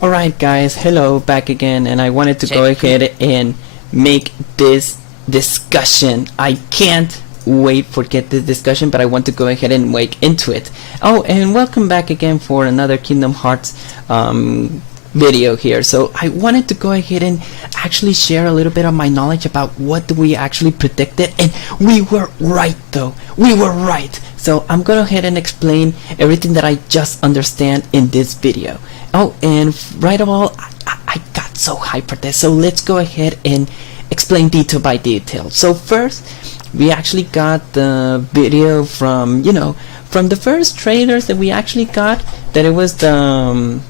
Alright guys, hello, back again, and I wanted to go ahead and make this discussion. I can't wait for get this discussion, but I want to go ahead and wake into it. Oh, and welcome back again for another Kingdom Hearts video here. So I wanted to go ahead and actually share a little bit of my knowledge about what we actually predicted, and we were right though. We were right. So I'm gonna go ahead and explain everything that I just understand in this video. Oh, and right of all, I got so hyped for this, so let's go ahead and explain detail by detail. So first, we actually got the video from, from the first trailers that we actually got, that it was the,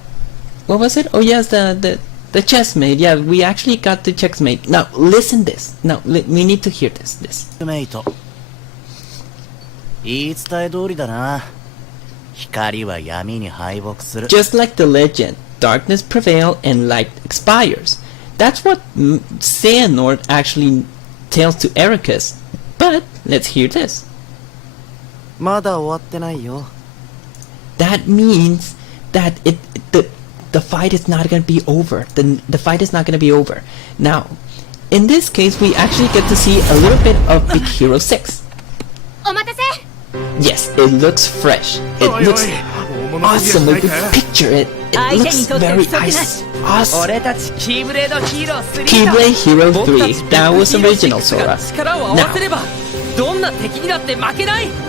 what was it? Oh yes, the chessmate. Yeah, we actually got the chessmate. Now, listen this. Now, we need to hear this. Just like the legend, darkness prevails and light expires. That's what Terra-Nort actually tells to Ericus. But let's hear this. That means that the fight is not going to be over. The fight is not going to be over. Now, in this case, we actually get to see a little bit of Big Hero 6. Yes, it looks fresh. It looks awesome. If you picture it, it looks very awesome. Keyblade Hero 3. That was original, Sora. Now, I'm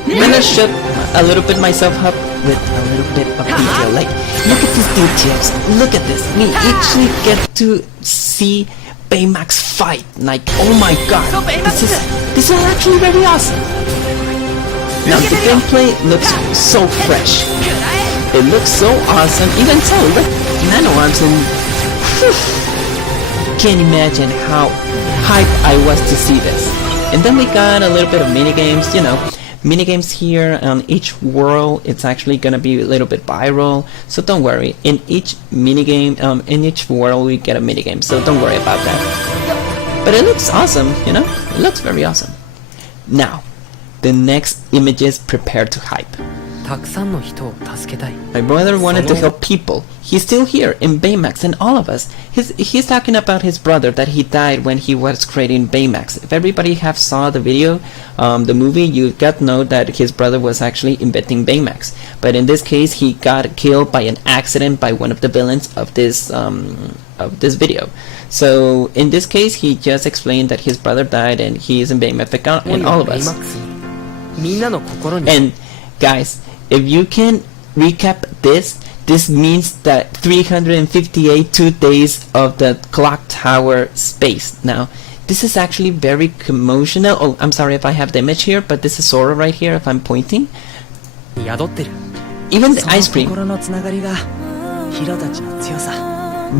gonna shut a little bit myself up with a little bit of detail. Like, look at these details. Look at this. We actually get to see Baymax fight. Like, oh my god. This is actually very awesome. Now the gameplay looks so fresh. It looks so awesome. Even so, look, nano arms, and can't imagine how hyped I was to see this. And then we got a little bit of minigames, minigames here on each world. It's actually gonna be a little bit viral, so don't worry. In each minigame, in each world we get a minigame, so don't worry about that. But it looks awesome, it looks very awesome. Now, the next images prepare to hype. My brother wanted to help people. He's still here in Baymax and all of us. He's talking about his brother that he died when he was creating Baymax. If everybody have saw the video, the movie, you got to know that his brother was actually inventing Baymax. But in this case, he got killed by an accident by one of the villains of this video. So in this case, he just explained that his brother died and he is in Baymax and all of us. And guys, if you can recap this means that 358 2 days of the clock tower space. Now, this is actually very commotional. Oh, I'm sorry if I have the image here, but this is Sora right here if I'm pointing. Even the ice cream.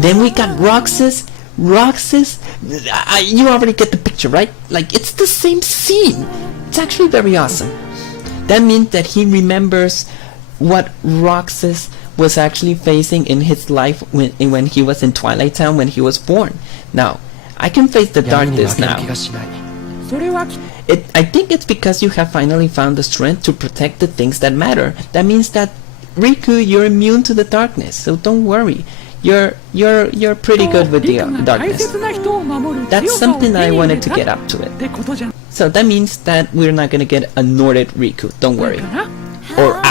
Then we got Roxas. You already get the picture, right? Like, it's the same scene. It's actually very awesome. That means that he remembers what Roxas was actually facing in his life when he was in Twilight Town, when he was born. Now, I can face the darkness now. I think it's because you have finally found the strength to protect the things that matter. That means that, Riku, you're immune to the darkness, so don't worry. You're pretty good with the darkness. That's something I wanted to get up to it. So that means that we're not gonna get a Norted Riku, don't worry. Or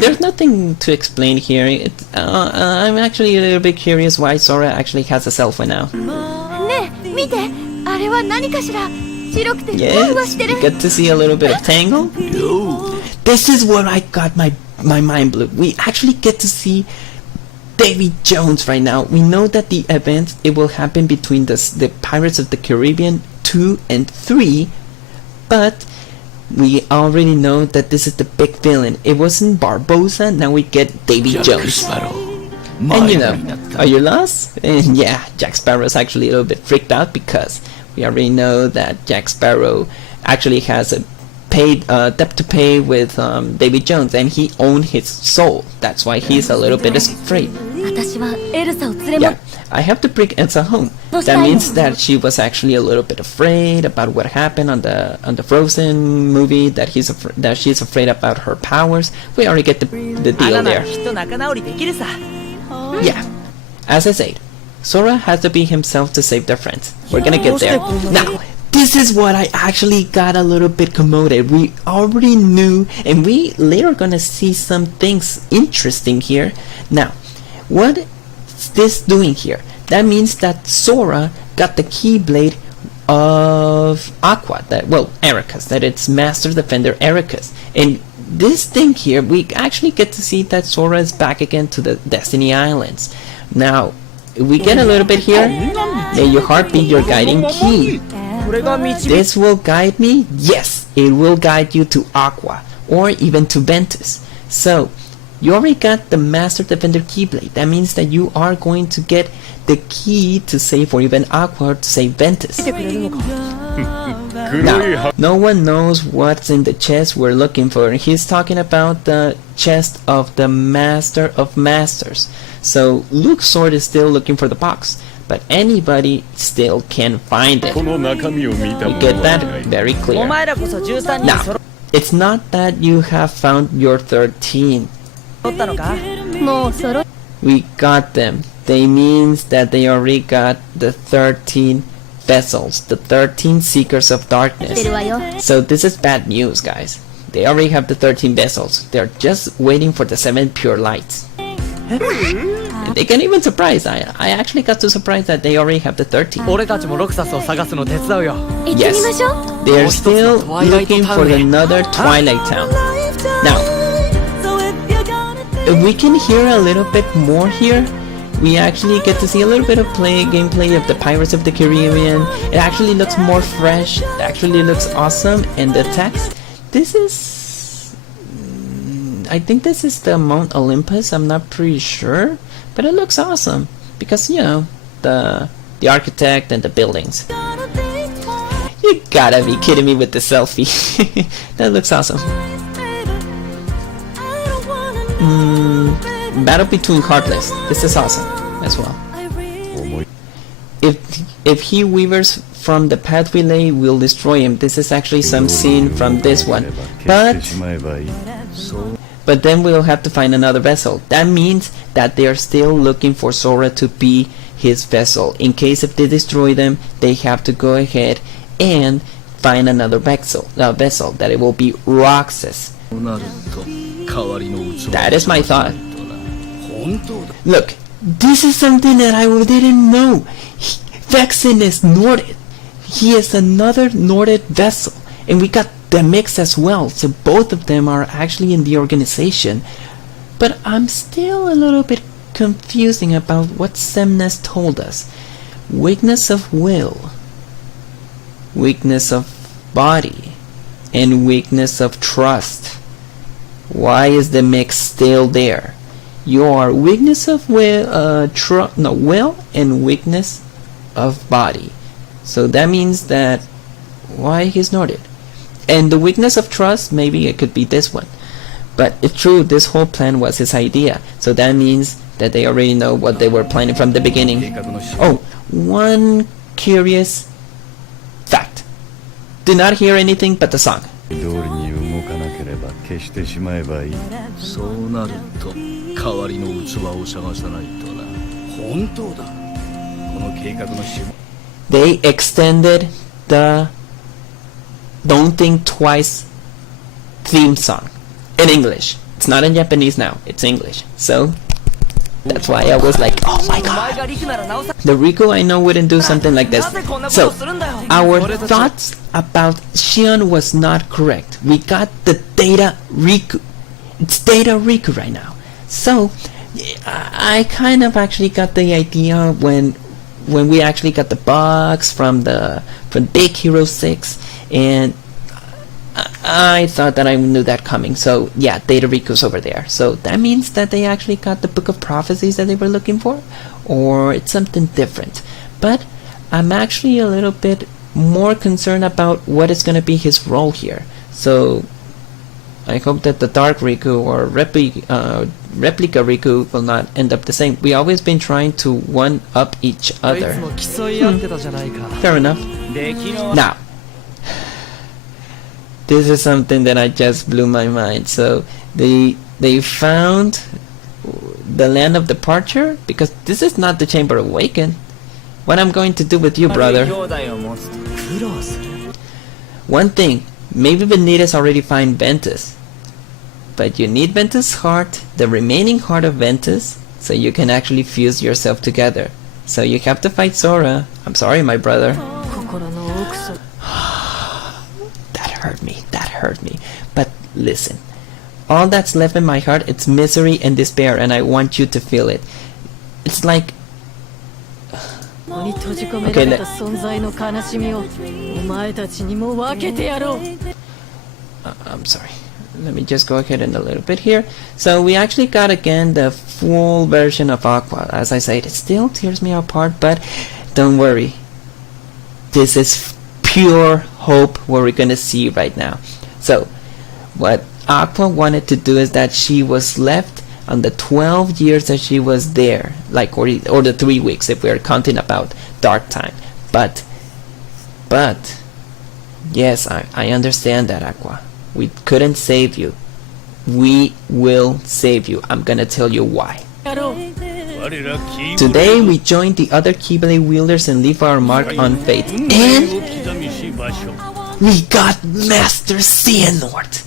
there's nothing to explain here. I'm actually a little bit curious why Sora actually has a cell phone now. Yes, we get to see a little bit of Tangle. This is what I got my mind blew. We actually get to see Davy Jones right now. We know that the event, it will happen between the Pirates of the Caribbean 2 and 3, but we already know that this is the big villain. It wasn't Barbossa, now we get Davy Jones. And are you lost? And yeah, Jack Sparrow is actually a little bit freaked out because we already know that Jack Sparrow actually has a paid debt to pay with Davy Jones, and he owned his soul. That's why he's a little bit afraid. Yeah, I have to bring Elsa home. That means that she was actually a little bit afraid about what happened on the Frozen movie. That she's afraid about her powers. We already get the deal there. Yeah, as I said, Sora has to be himself to save their friends. We're gonna get there. Now, this is what I actually got a little bit commoted. We already knew, and we later gonna see some things interesting here. Now, what is this doing here? That means that Sora got the Keyblade of Aqua, Erika's, that it's Master Defender Erika's. And this thing here, we actually get to see that Sora is back again to the Destiny Islands. Now, we get a little bit here. May your heart be your guiding key. This will guide me? Yes, it will guide you to Aqua, or even to Ventus. So, you already got the Master Defender Keyblade. That means that you are going to get the key to save, or even Aqua to save Ventus. Now, no one knows what's in the chest we're looking for. He's talking about the chest of the Master of Masters. So Luke's sword is still looking for the box, but anybody still can find it. You get that very clear. Now, it's not that you have found your 13. We got them. They means that they already got the 13 vessels, the 13 Seekers of Darkness. So this is bad news, guys. They already have the 13 vessels. They're just waiting for the 7 pure lights. And they can even surprise. I actually got so surprised that they already have the 13. Yes, they're still looking for another Twilight Town. Now, if we can hear a little bit more here, we actually get to see a little bit of gameplay of the Pirates of the Caribbean. It actually looks more fresh. It actually looks awesome. And the text, this is, I think this is the Mount Olympus. I'm not pretty sure, but it looks awesome because, you know, the architect and the buildings. You gotta be kidding me with the selfie. That looks awesome. Battle between Heartless. This is awesome as well. If he weavers from the path we lay, we'll destroy him. This is actually some scene from this one. But then we'll have to find another vessel. That means that they are still looking for Sora to be his vessel. In case if they destroy them, they have to go ahead and find another vessel. That it will be Roxas. That is my thought. Look, this is something that I didn't know. Vexen is Norded. He is another Norded vessel. And we got the mix as well. So both of them are actually in the organization. But I'm still a little bit confusing about what Semnes told us. Weakness of will, weakness of body, and weakness of trust. Why is the mix still there? Your weakness of will and weakness of body. So that means that why he's Norded. And the weakness of trust, maybe it could be this one. But it's true, this whole plan was his idea. So that means that they already know what they were planning from the beginning. Oh, one curious fact. Do not hear anything but the song. They extended the Don't Think Twice theme song in English. It's not in Japanese now, it's English. So that's why I was like, oh my god. The Riku I know wouldn't do something like this. So our thoughts about Shion was not correct. We got the Data Riku. It's Data Riku right now. So I kind of actually got the idea when we actually got the box from Big Hero 6, and I thought that I knew that coming. So yeah, Data Riku's over there. So that means that they actually got the Book of Prophecies that they were looking for, or it's something different. But I'm actually a little bit more concerned about what is going to be his role here. So I hope that the Dark Riku or Replica Riku will not end up the same. We always been trying to one-up each other. Fair enough. Now, this is something that I just blew my mind. So they found the land of departure, because this is not the Chamber Awakened. What I'm going to do with you, brother? One thing, maybe Benitez already find Ventus, but you need Ventus' heart, the remaining heart of Ventus, so you can actually fuse yourself together. So you have to fight Sora. I'm sorry, my brother. That hurt me. But listen, all that's left in my heart, it's misery and despair, and I want you to feel it. It's like... Okay, I'm sorry. Let me just go ahead and a little bit here. So we actually got again the full version of Aqua. As I said, it still tears me apart, but don't worry. This is pure hope what we're gonna see right now. So what Aqua wanted to do is that she was left on the 12 years that she was there, like or the 3 weeks if we're counting about dark time. But yes, I understand that, Aqua. We couldn't save you. We will save you. I'm gonna tell you why. Today we join the other Keyblade wielders and leave our mark on fate. And we got Master Xehanort.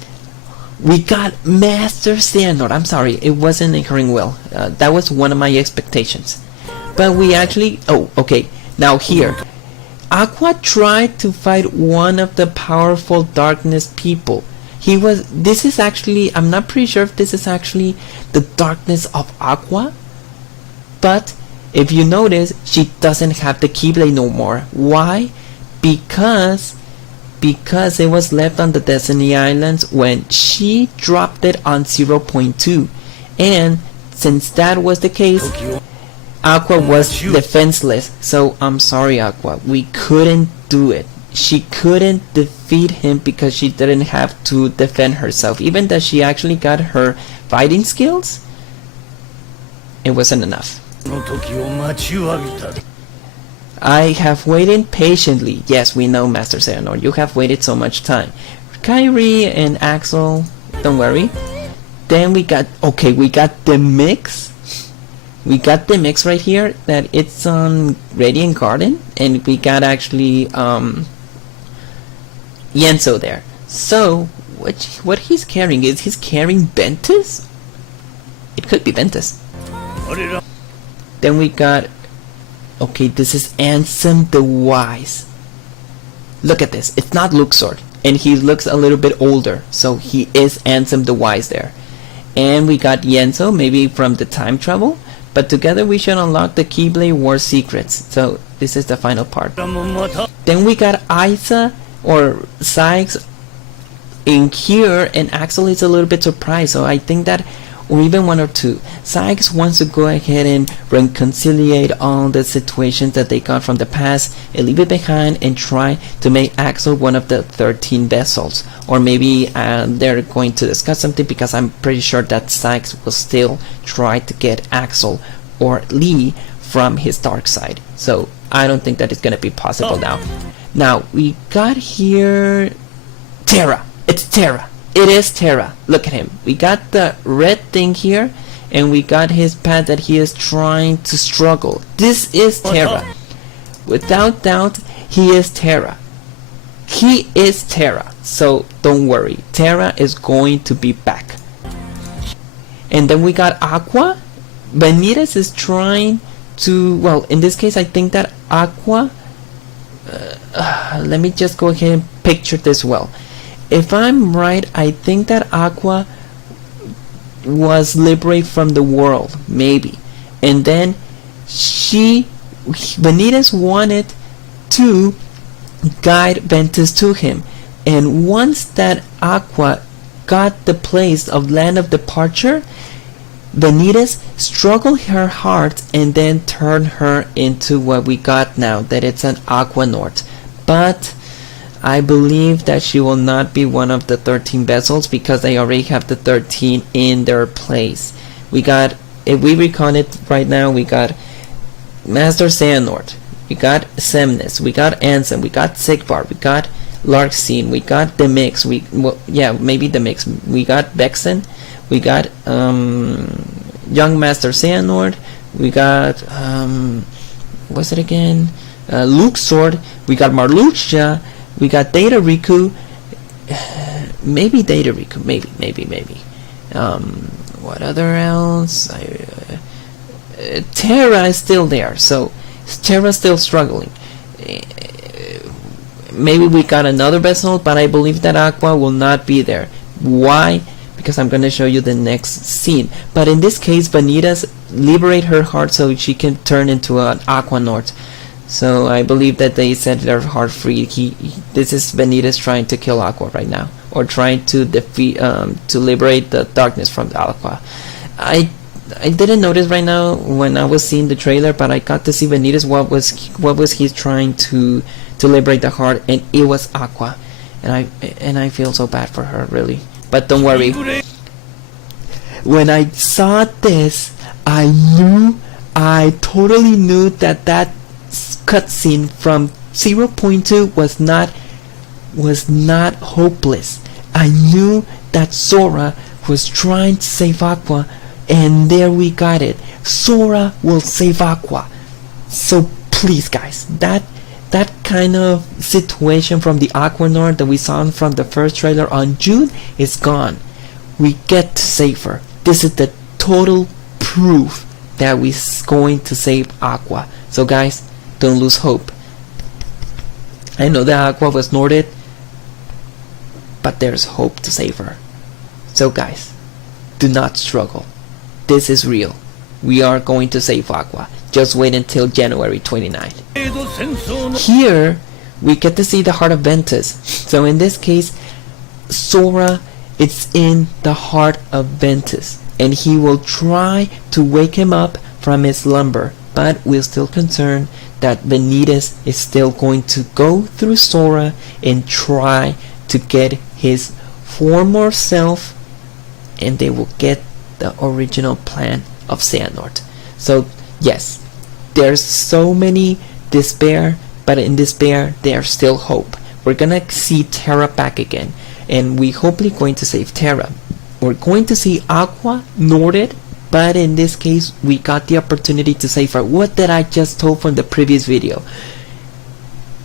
I'm sorry, it wasn't occurring well. That was one of my expectations. But we actually... Oh, okay. Now here. Aqua tried to fight one of the powerful darkness people. This is actually... I'm not pretty sure if this is actually the darkness of Aqua. But if you notice, she doesn't have the Keyblade no more. Why? Because it was left on the Destiny Islands when she dropped it on 0.2, and since that was the case, Aqua was defenseless. So I'm sorry, Aqua, we couldn't do it. She couldn't defeat him because she didn't have to defend herself. Even though she actually got her fighting skills, it wasn't enough. I have waited patiently. Yes, we know, Master Terra-Nort. You have waited so much time. Kyrie and Axel, don't worry. Then we got the mix. We got the mix right here that it's on Radiant Garden, and we got actually Yenso there. So what he's carrying is he's carrying Ventus? It could be Ventus. Then we got... Okay, this is Ansem the Wise. Look at this. It's not Luxord, and he looks a little bit older, so he is Ansem the Wise there. And we got Yenso, maybe from the time travel, but together we should unlock the Keyblade War secrets. So this is the final part. Then we got Isa or Sykes in here, and Axel is a little bit surprised, so I think that, or even one or two, Sykes wants to go ahead and reconciliate all the situations that they got from the past and leave it behind and try to make Axel one of the 13 vessels. Or maybe they're going to discuss something, because I'm pretty sure that Sykes will still try to get Axel or Lee from his dark side. So I don't think that it's going to be possible now. Now we got here Terra. It's Terra. It is Terra. Look at him. We got the red thing here, and we got his path that he is trying to struggle. This is Terra. Without doubt, he is Terra. He is Terra. So don't worry. Terra is going to be back. And then we got Aqua. Benitez is trying to... Well, in this case, I think that Aqua... let me just go ahead and picture this well. If I'm right, I think that Aqua was liberated from the world, maybe. And then Benitez wanted to guide Ventus to him. And once that Aqua got the place of land of departure, Benitez struggled her heart and then turned her into what we got now, that it's an Aqua-Nort. But I believe that she will not be one of the 13 vessels because they already have the 13 in their place. We got, if we recon it right now, we got Master Terra-Nort, we got Semnis, we got Ansem, we got Sigvar, we got Larkseen, we got the mix, maybe the mix, we got Vexen, we got Young Master Terra-Nort, we got what's it again, Luxord, we got Marluxia, we got Data Riku, maybe Data Riku, maybe what other else? Terra is still there, so Terra's still struggling. Maybe we got another vessel, but I believe that Aqua will not be there. Why? Because I'm gonna show you the next scene. But in this case, Vanitas liberate her heart so she can turn into an Aqua-Nort. So I believe that they set their heart free. This is Vanitas trying to kill Aqua right now, or trying to defeat, to liberate the darkness from the Aqua. I didn't notice right now when I was seeing the trailer, but I got to see Vanitas what was he trying to liberate the heart, and it was Aqua, and I feel so bad for her, really. But don't worry. When I saw this, I totally knew that cutscene from 0.2 was not hopeless. I knew that Sora was trying to save Aqua, and there we got it. Sora will save Aqua. So please, guys, that kind of situation from the Aqua-Nort that we saw from the first trailer on June is gone. We get to save her. This is the total proof that we're going to save Aqua. So guys, don't lose hope. I know that Aqua was Norted, but there's hope to save her. So guys, do not struggle. This is real. We are going to save Aqua. Just wait until January 29th. Here, we get to see the heart of Ventus. So in this case, Sora is in the heart of Ventus, and he will try to wake him up from his slumber. But we're still concerned that Vanitas is still going to go through Sora and try to get his former self, and they will get the original plan of Terra-Nort. So yes, there's so many despair, but in despair there's still hope. We're gonna see Terra back again, and we hopefully going to save Terra. We're going to see Aqua Norted, but in this case we got the opportunity to save her. What did I just told from the previous video?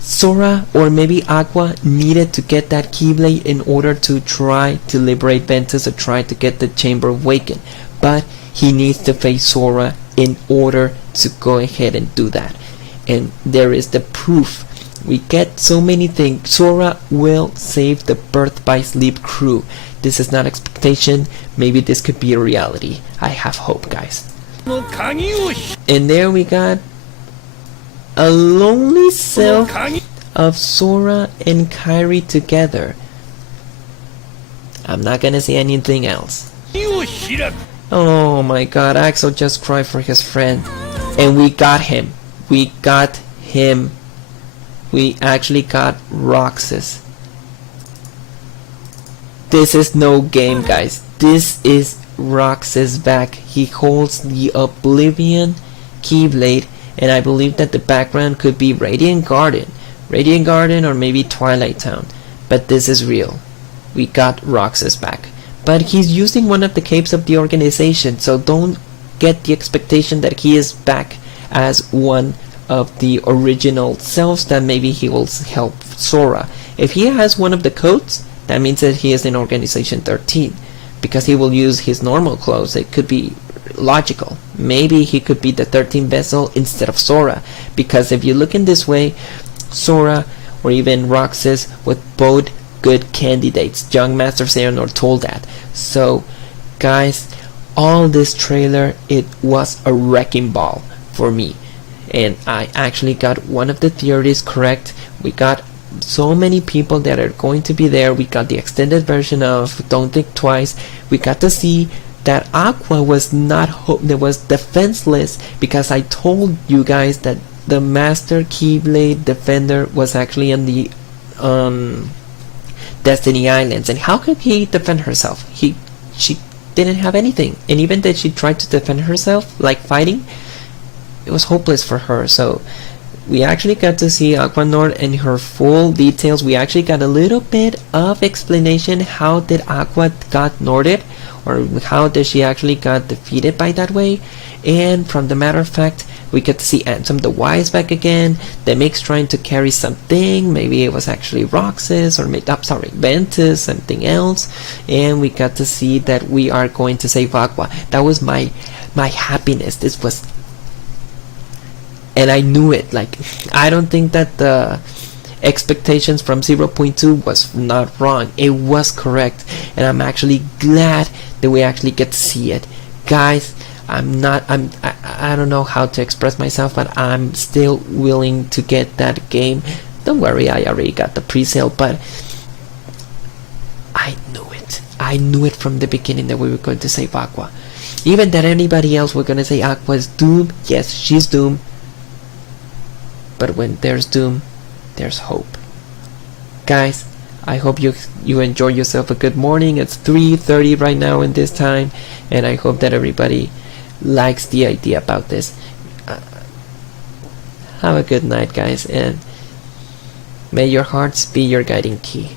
Sora or maybe Aqua needed to get that Keyblade in order to try to liberate Ventus or try to get the Chamber awakened, but he needs to face Sora in order to go ahead and do that. And there is the proof. We get so many things. Sora will save the Birth by Sleep crew. This is not expectation. Maybe this could be a reality. I have hope, guys. And there we got a lonely self of Sora and Kairi together. I'm not gonna say anything else. Oh my god, Axel just cried for his friend. And we got him. We got him. We actually got Roxas. This is no game, guys. This is Roxas back. He holds the Oblivion Keyblade, and I believe that the background could be Radiant Garden or maybe Twilight Town, but this is real. We got Roxas back, but he's using one of the capes of the organization, so don't get the expectation that he is back as one of the original selves, that maybe he will help Sora. If he has one of the coats, that means that he is in Organization 13, because he will use his normal clothes. It could be logical. Maybe he could be the 13th vessel instead of Sora, because if you look in this way, Sora or even Roxas with both good candidates. Young Master Terra-Nort told that. So guys, all this trailer, it was a wrecking ball for me, and I actually got one of the theories correct. We got so many people that are going to be there. We got the extended version of Don't Think Twice. We got to see that Aqua was was defenseless, because I told you guys that the Master Keyblade Defender was actually on the on Destiny Islands, and how could he defend herself? She didn't have anything, and even that she tried to defend herself, like fighting, it was hopeless for her. So we actually got to see Aqua-Nort in her full details. We actually got a little bit of explanation how did Aqua got Norted, or how did she actually got defeated by that way. And from the matter of fact, we get to see Ansem the Wise back again. The Mix trying to carry something. Maybe it was actually Roxas, or Ventus, something else. And we got to see that we are going to save Aqua. That was my happiness. This was, and I knew it. Like, I don't think that the expectations from 0.2 was not wrong. It was correct, and I'm actually glad that we actually get to see it, guys. I don't know how to express myself, but I'm still willing to get that game. Don't worry, I already got the pre-sale, but I knew it from the beginning that we were going to save Aqua. Even that anybody else were going to say Aqua is doomed. Yes, she's doomed, but when there's doom, there's hope. Guys, I hope you enjoy yourself a good morning. It's 3:30 right now in this time, and I hope that everybody likes the idea about this. Have a good night, guys, and may your hearts be your guiding key.